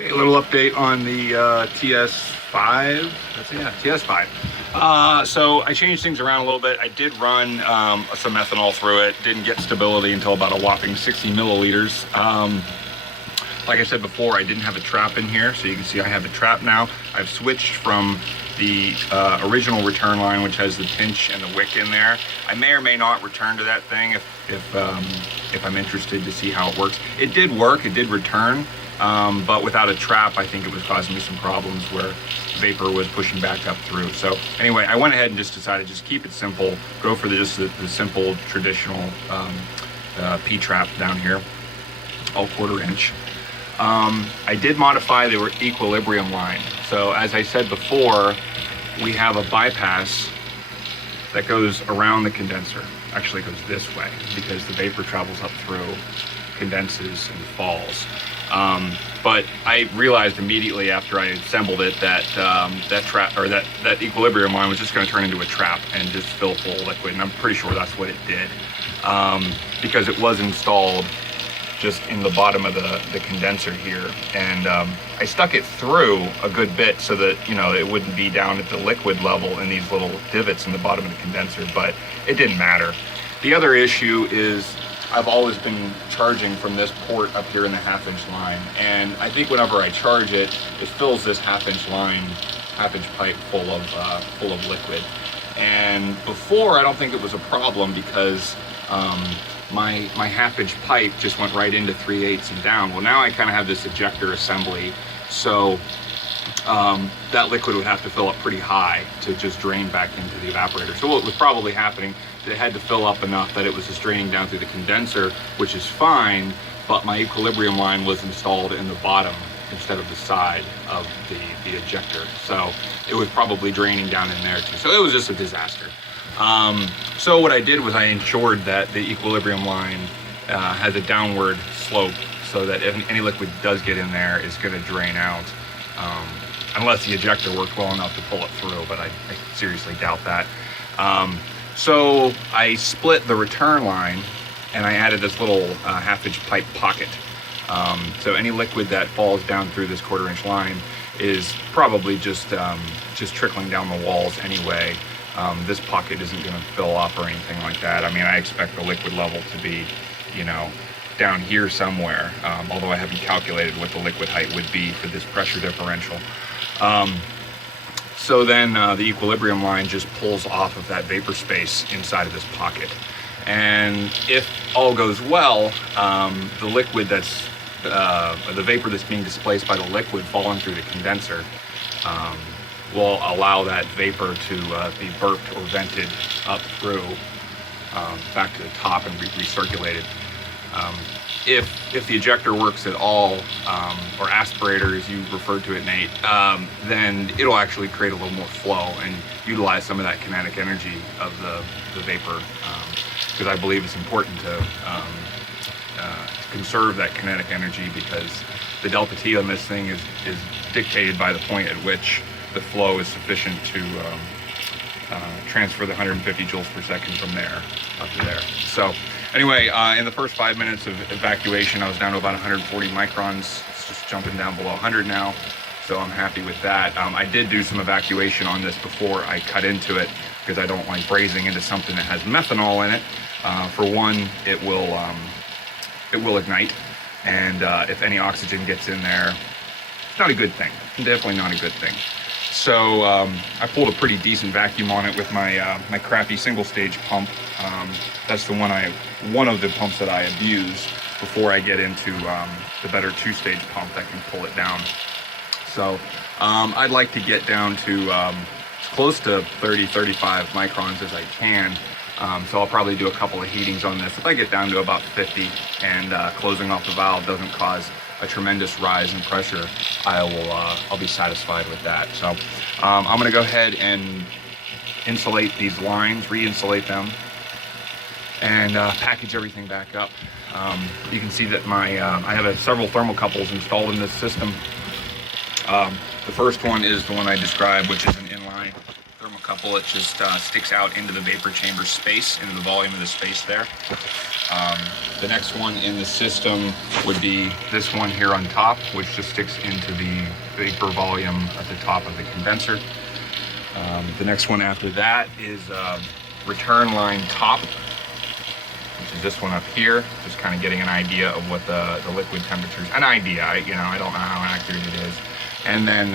Okay, a little update on the TS5. TS5. So I changed things around a little bit. I did run some ethanol through it. Didn't get stability until about a whopping 60 milliliters. Like I said before, I didn't have a trap in here, so you can see I have a trap now. I've switched from the original return line, which has the pinch and the wick in there. I may or may not return to that thing if I'm interested to see how it works. It did work, it did return, but without a trap, I think it was causing me some problems where vapor was pushing back up through. So anyway, I went ahead and just decided just keep it simple, go for the simple traditional P-trap down here, all 1/4 inch. I did modify the equilibrium line. So as I said before, we have a bypass that goes around the condenser. Actually goes this way because the vapor travels up through, condenses and falls. But I realized immediately after I assembled it that that equilibrium line was just going to turn into a trap and just fill full of liquid, and I'm pretty sure that's what it did, because it was installed just in the bottom of the condenser here, and I stuck it through a good bit so that it wouldn't be down at the liquid level in these little divots in the bottom of the condenser, but it didn't matter. The other issue is I've always been charging from this port up here in the 1/2 inch line, and I think whenever I charge it, it fills this 1/2 inch line, 1/2 inch pipe full of liquid. And before, I don't think it was a problem because my 1/2 inch pipe just went right into 3/8 and down. Well, now I kind of have this ejector assembly, so that liquid would have to fill up pretty high to just drain back into the evaporator. So what was probably happening, it had to fill up enough that it was just draining down through the condenser, which is fine, but my equilibrium line was installed in the bottom instead of the side of the ejector. So it was probably draining down in there too. So it was just a disaster. So what I did was I ensured that the equilibrium line has a downward slope so that if any liquid does get in there, it's going to drain out, unless the ejector worked well enough to pull it through, but I seriously doubt that. So I split the return line and I added this little 1/2 inch pipe pocket. So any liquid that falls down through this 1/4 inch line is probably just trickling down the walls anyway. This pocket isn't going to fill up or anything like that. I mean, I expect the liquid level to be, down here somewhere, although I haven't calculated what the liquid height would be for this pressure differential. So then the equilibrium line just pulls off of that vapor space inside of this pocket. And if all goes well, the liquid the vapor that's being displaced by the liquid falling through the condenser will allow that vapor to be burped or vented up through back to the top and recirculated. If the ejector works at all, or aspirator as you referred to it, Nate, then it'll actually create a little more flow and utilize some of that kinetic energy of the vapor, because I believe it's important to conserve that kinetic energy, because the delta T on this thing is dictated by the point at which the flow is sufficient to transfer the 150 joules per second from there up to there. So anyway, in the first 5 minutes of evacuation, I was down to about 140 microns. It's just jumping down below 100 now, so I'm happy with that. I did do some evacuation on this before I cut into it, because I don't like brazing into something that has methanol in it. For one, it will ignite, and if any oxygen gets in there, it's not a good thing. Definitely not a good thing. So I pulled a pretty decent vacuum on it with my my crappy single stage pump. That's one of the pumps that I abuse before I get into the better 2-stage pump that can pull it down. So I'd like to get down to as close to 30-35 microns as I can. So I'll probably do a couple of heatings on this. If I get down to about 50 and closing off the valve doesn't cause a tremendous rise in pressure, I'll be satisfied with that. So I'm going to go ahead and insulate these lines, re-insulate them, and package everything back up. You can see that I have several thermocouples installed in this system. The first one is the one I described, which is an inline thermocouple. It just sticks out into the vapor chamber space, into the volume of the space there. The next one in the system would be this one here on top, which just sticks into the vapor volume at the top of the condenser. The next one after that is return line top, which is this one up here, just kind of getting an idea of what the liquid temperatures, an idea, I don't know how accurate it is. And then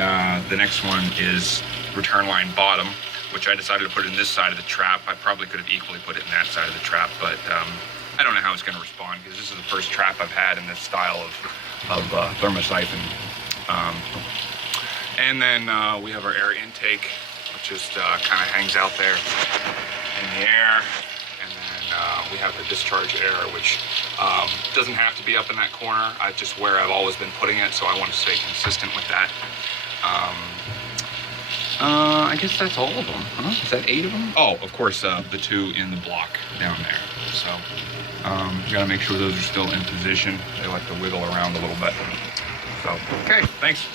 the next one is return line bottom, which I decided to put in this side of the trap. I probably could have equally put it in that side of the trap, but I don't know how it's going to respond, because this is the first trap I've had in this style of thermosiphon. And then we have our air intake, which just kind of hangs out there in the air. And then we have the discharge air, which doesn't have to be up in that corner. It's just where I've always been putting it, so I want to stay consistent with that. I guess that's all of them, huh? Is that 8 of them? Oh, of course, the 2 in the block down there. So, you gotta make sure those are still in position. They like to wiggle around a little bit. So, okay, thanks.